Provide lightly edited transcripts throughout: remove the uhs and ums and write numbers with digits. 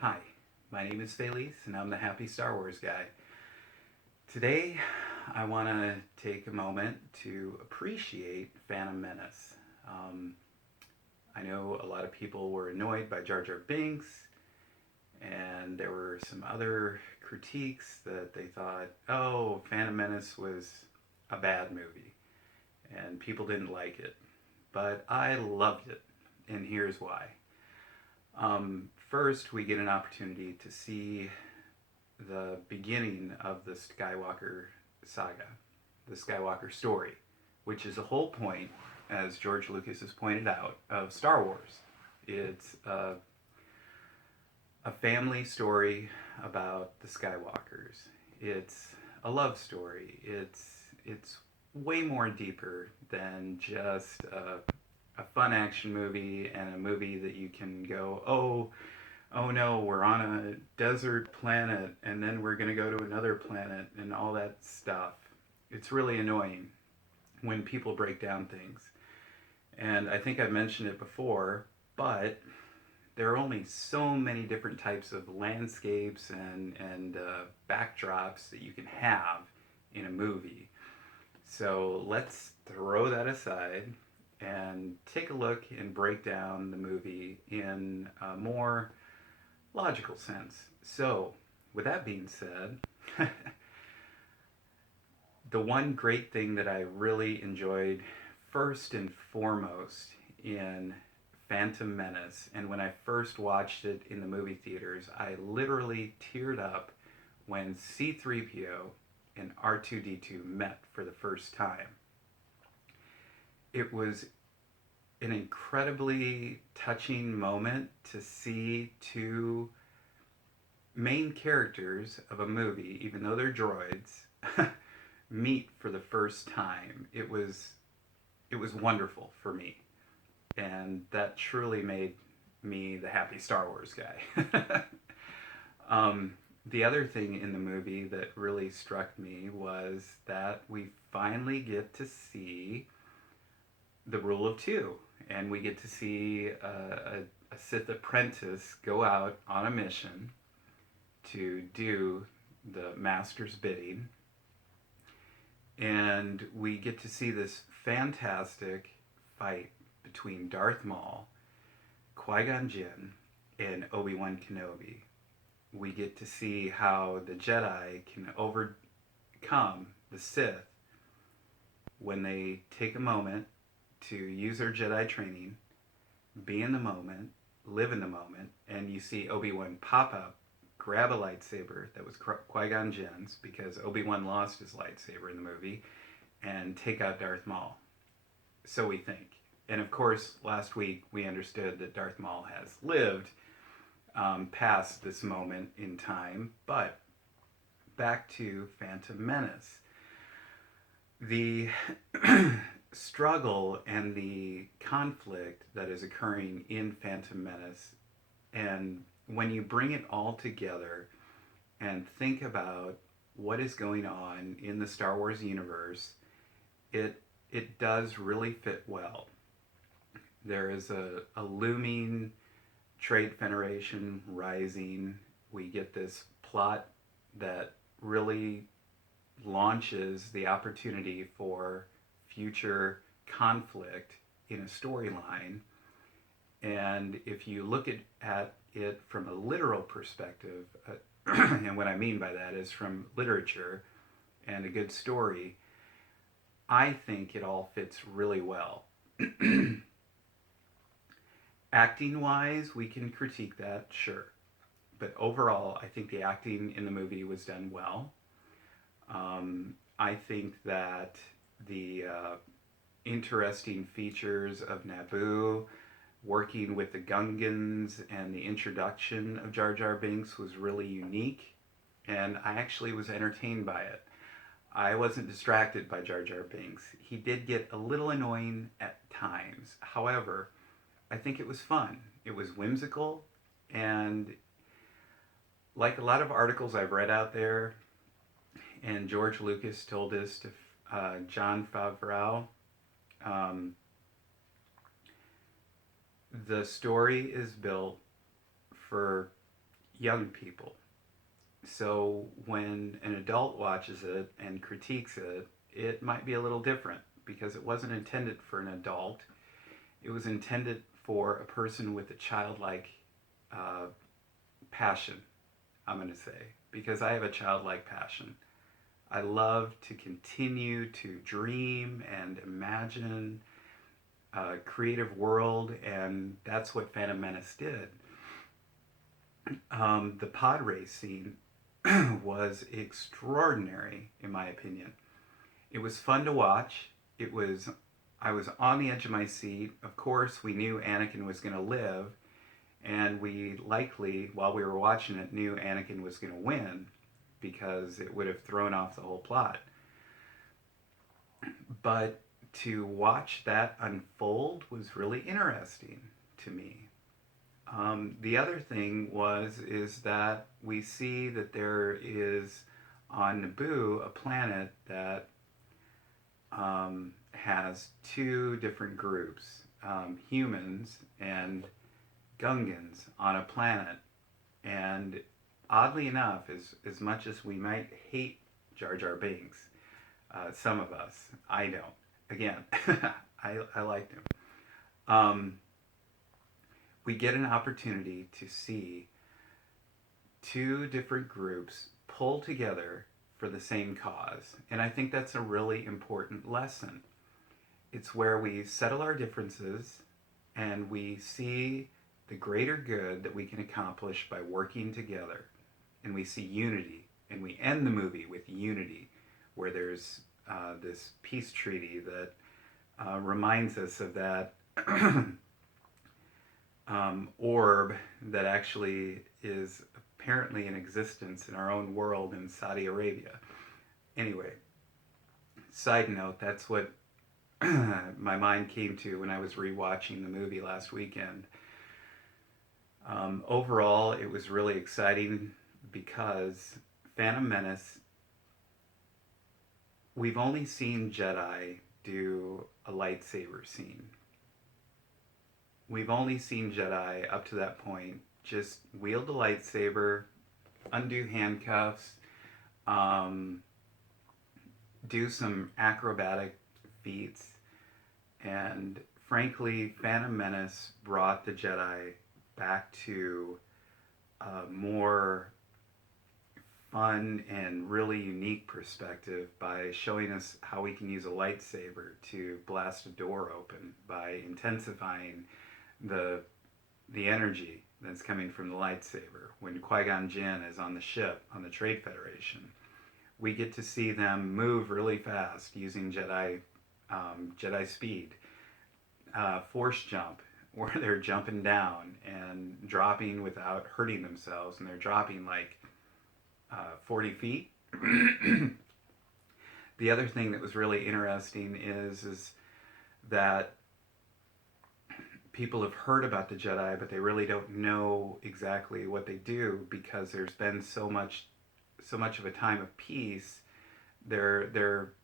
Hi, my name is Felice, and I'm the Happy Star Wars Guy. Today, I want to take a moment to appreciate Phantom Menace. Um, I know a lot of people were annoyed by Jar Jar Binks, and there were some other critiques that they thought, oh, Phantom Menace was a bad movie, and people didn't like it. But I loved it, and here's why. First, we get an opportunity to see the beginning of the Skywalker saga, the Skywalker story, which is the whole point, as George Lucas has pointed out, of Star Wars. It's a family story about the Skywalkers. It's a love story. It's way more deeper than just a fun action movie and a movie that you can go, oh no, we're on a desert planet and then we're going to go to another planet and all that stuff. It's really annoying when people break down things. And I think I've mentioned it before, but there are only so many different types of landscapes and backdrops that you can have in a movie. So let's throw that aside and take a look and break down the movie in a more logical sense. So, with that being said, the one great thing that I really enjoyed first and foremost in Phantom Menace, and when I first watched it in the movie theaters, I literally teared up when C3PO and R2D2 met for the first time. It was an incredibly touching moment to see two main characters of a movie, even though they're droids, meet for the first time. It was wonderful for me, and that truly made me the happy Star Wars guy. The other thing in the movie that really struck me was that we finally get to see the rule of two, and we get to see a Sith Apprentice go out on a mission to do the Master's bidding, and we get to see this fantastic fight between Darth Maul, Qui-Gon Jinn, and Obi-Wan Kenobi. We get to see how the Jedi can overcome the Sith when they take a moment to use their Jedi training, be in the moment, live in the moment, and you see Obi-Wan pop up, grab a lightsaber that was Qui-Gon Jinn's because Obi-Wan lost his lightsaber in the movie, and take out Darth Maul. So we think. And of course, last week we understood that Darth Maul has lived past this moment in time, but back to Phantom Menace. The struggle and the conflict that is occurring in Phantom Menace, and when you bring it all together and think about what is going on in the Star Wars universe, it does really fit well. There is a looming Trade Federation rising. We get this plot that really launches the opportunity for future conflict in a storyline. And if you look at it from a literal perspective, and what I mean by that is from literature and a good story, I think it all fits really well. Acting wise, we can critique that, sure. But overall, I think the acting in the movie was done well. I think that the interesting features of Naboo, working with the Gungans, and the introduction of Jar Jar Binks was really unique, and I actually was entertained by it. I wasn't distracted by Jar Jar Binks. He did get a little annoying at times. However, I think it was fun. It was whimsical, and like a lot of articles I've read out there, and George Lucas told this to Jon Favreau, the story is built for young people. So when an adult watches it and critiques it, it might be a little different because it wasn't intended for an adult. It was intended for a person with a childlike uh, passion, I'm going to say, because I have a childlike passion. I love to continue to dream and imagine a creative world, and that's what Phantom Menace did. The pod race scene was extraordinary, in my opinion. It was fun to watch. It was, I was on the edge of my seat. Of course, we knew Anakin was going to live, and we likely, while we were watching it, knew Anakin was going to win because it would have thrown off the whole plot. But to watch that unfold was really interesting to me. The other thing is that we see that there is on Naboo a planet that has two different groups, humans and Gungans on a planet. And oddly enough, as much as we might hate Jar Jar Binks, some of us, I don't. Again, I liked him. Um, we get an opportunity to see two different groups pull together for the same cause. And I think that's a really important lesson. It's where we settle our differences and we see the greater good that we can accomplish by working together. And we see unity. And we end the movie with unity, where there's this peace treaty that reminds us of that orb that actually is apparently in existence in our own world in Saudi Arabia. Anyway, side note, that's what my mind came to when I was rewatching the movie last weekend. Overall, it was really exciting because Phantom Menace, we've only seen Jedi do a lightsaber scene. We've only seen Jedi up to that point just wield a lightsaber, undo handcuffs, um, do some acrobatic feats, and frankly, Phantom Menace brought the Jedi back to a more fun and really unique perspective by showing us how we can use a lightsaber to blast a door open by intensifying the energy that's coming from the lightsaber. When Qui-Gon Jinn is on the ship on the Trade Federation, we get to see them move really fast using Jedi speed, force jump, where they're jumping down and dropping without hurting themselves, and they're dropping like 40 feet. The other thing that was really interesting is that people have heard about the Jedi, but they really don't know exactly what they do because there's been so much of a time of peace. Their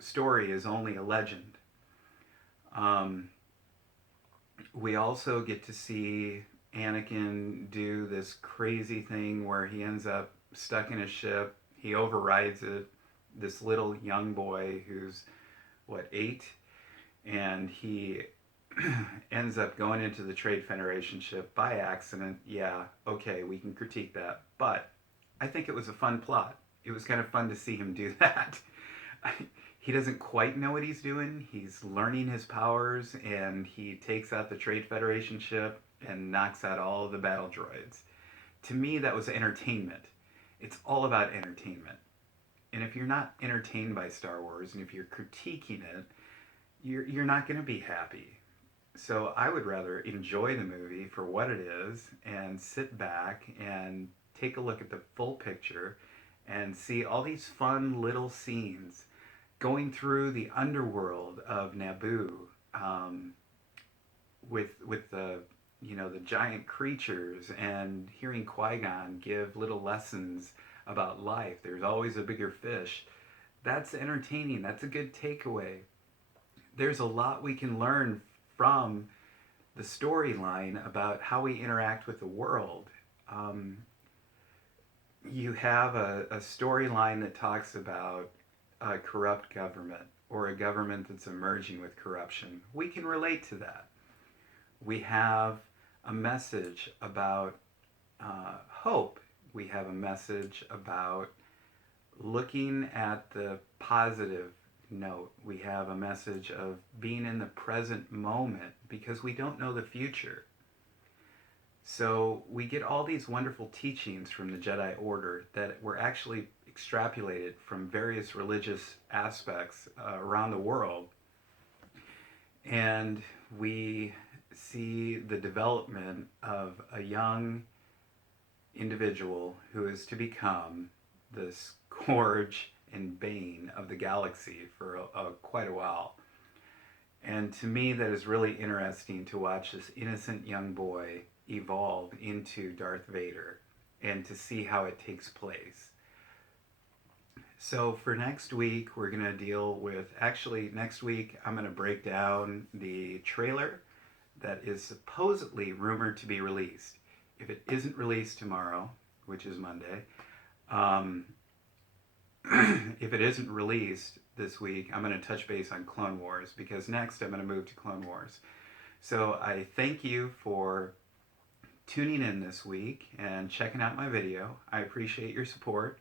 story is only a legend. We also get to see Anakin do this crazy thing where he ends up stuck in a ship. He overrides it. This little young boy who's, what, 8? And he ends up going into the Trade Federation ship by accident. Yeah, okay, we can critique that. But I think it was a fun plot. It was kind of fun to see him do that. He doesn't quite know what he's doing. He's learning his powers, and he takes out the Trade Federation ship and knocks out all of the battle droids. To me, that was entertainment. It's all about entertainment. And if you're not entertained by Star Wars, and if you're critiquing it, you're not going to be happy. So I would rather enjoy the movie for what it is and sit back and take a look at the full picture and see all these fun little scenes going through the underworld of Naboo, with the the giant creatures, and hearing Qui-Gon give little lessons about life. There's always a bigger fish. That's entertaining. That's a good takeaway. There's a lot we can learn from the storyline about how we interact with the world. Um, you have a storyline that talks about a corrupt government or a government that's emerging with corruption. We can relate to that. We have a message about hope. We have a message about looking at the positive note. We have a message of being in the present moment because we don't know the future. So we get all these wonderful teachings from the Jedi Order that were actually extrapolated from various religious aspects around the world. And we see the development of a young individual who is to become the scourge and bane of the galaxy for quite a while. And to me, that is really interesting to watch this innocent young boy evolve into Darth Vader and to see how it takes place. So for next week, we're going to deal with, actually next week, I'm going to break down the trailer that is supposedly rumored to be released. If it isn't released tomorrow, which is Monday, if it isn't released this week, I'm going to touch base on Clone Wars, because next I'm going to move to Clone Wars. So I thank you for tuning in this week and checking out my video. I appreciate your support.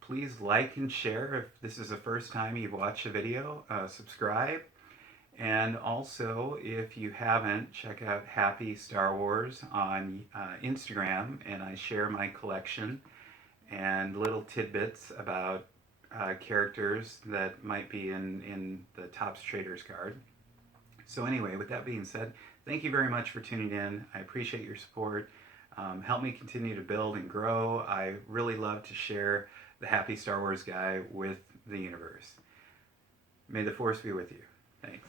Please like and share if this is the first time you've watched a video. Subscribe. And also, if you haven't, check out Happy Star Wars on Instagram, and I share my collection and little tidbits about characters that might be in the Topps Traders card. So anyway, with that being said, thank you very much for tuning in. I appreciate your support. Help me continue to build and grow. I really love to share the Happy Star Wars guy with the universe. May the Force be with you. Thanks.